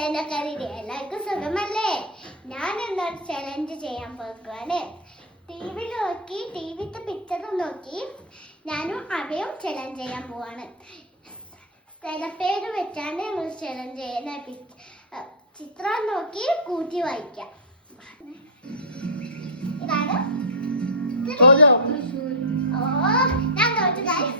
എല്ലാവർക്കും സുഖമല്ലേ? ഞാൻ എന്നൊരു ചലഞ്ച് ചെയ്യാൻ പോകുകയാണ്. ടിവി നോക്കി, ടിവിത്തെ പിക്ചറും നോക്കി ഞാനും അവയും ചലഞ്ച് ചെയ്യാൻ പോവാണ്. സ്ഥലപ്പേര് വെച്ചാണ് ഞങ്ങൾ ചലഞ്ച് ചെയ്യുന്ന. ചിത്രം നോക്കി കൂട്ടി വായിക്കാം. ഇതാണ് ഞാൻ തോറ്റതായി.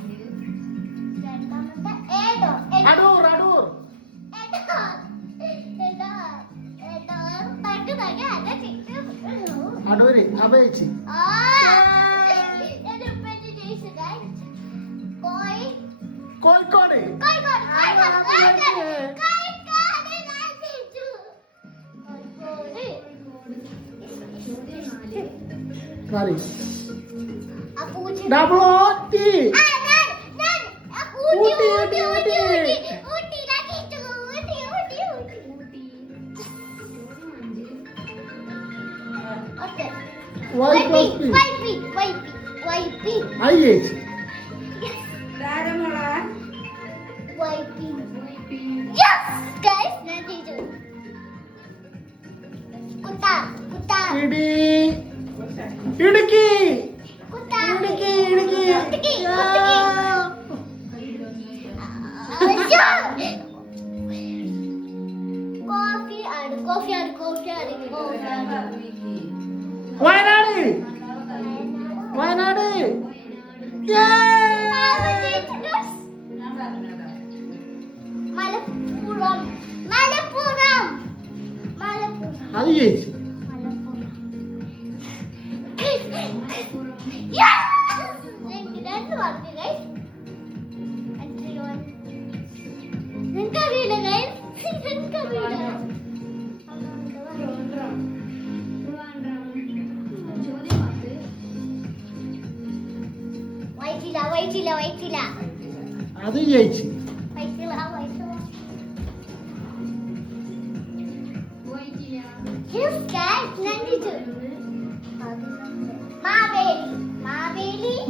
അടൂര് അപേക്ഷി കോഴിക്കോട് ഡബിൾ ഓട്ടി ഇടുക്കി വയനാട് അത് ചേച്ചി അത് ചേച്ചി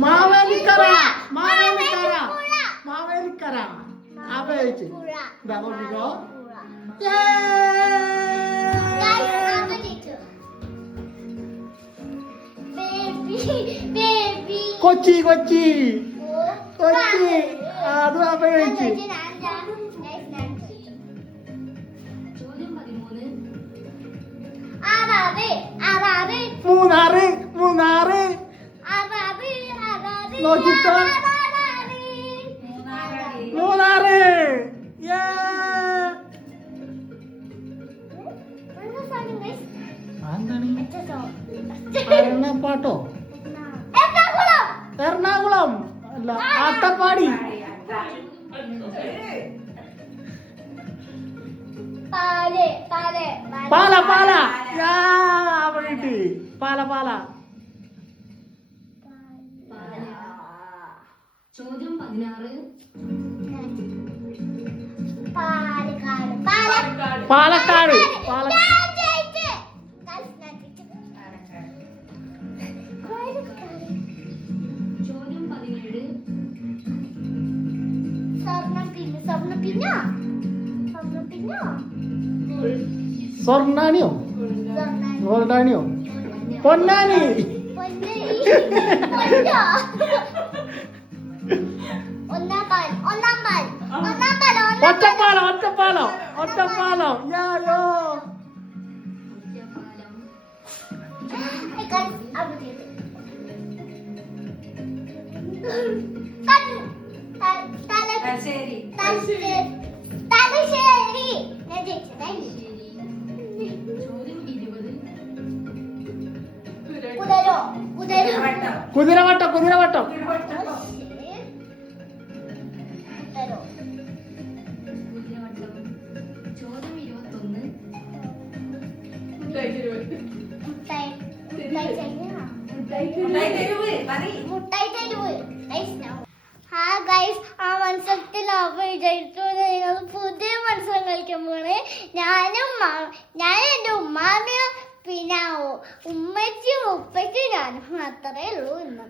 മാവേലിക്കര അപേക്ഷി കൊച്ചി അത് അപേക്ഷി മൂന്നാറ് നോക്കിക്കോ മൂന്നാറ് പാട്ടോ എറണാകുളം അല്ല അട്ടപ്പാടി പാല ചോദ്യം 16 പാലക്കാട് ചോദ്യം 17 സ്വർണ്ണാണിയോ ഗോൾഡാണിയോ പൊന്നാനി ഒറ്റപ്പാലം യാരോ കുതിരവട്ടം ചോദ്യം 21 ആ മത്സരത്തിൽ നിങ്ങൾ പുതിയ മത്സരം കളിക്കാൻ പോണേ. ഞാൻ എൻ്റെ ഉമ്മാമയും പിന്നെ ഉമ്മച്ചും ഉപ്പയ്ക്കും ഞാനും അത്രേ ഉള്ളൂ ഇന്ന്.